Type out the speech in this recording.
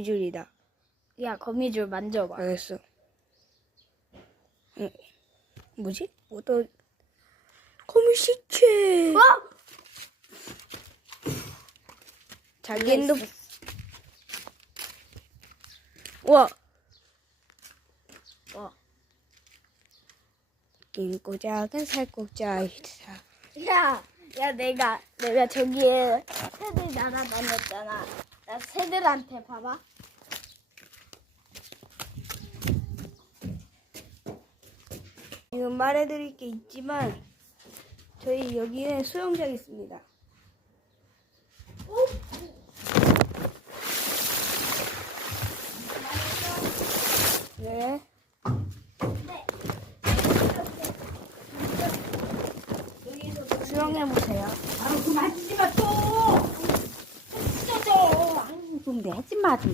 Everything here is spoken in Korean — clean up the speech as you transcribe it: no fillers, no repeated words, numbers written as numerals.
거미줄이다. 야, 거미줄 만져봐. 알겠어. 뭐지? 뭐또 거미 시체. 자기 핸드폰. 와. 와. 인고 작은 살코기자. 야, 내가 저기에 새들 날아다녔잖아. 나 새들한테 봐봐. 지금 말해드릴 게 있지만 저희 여기에 수영장 있습니다. 네. 수영해보세요. 아유, 좀 하지 마, 또! 찢어져! 아유, 좀 내지 마, 좀.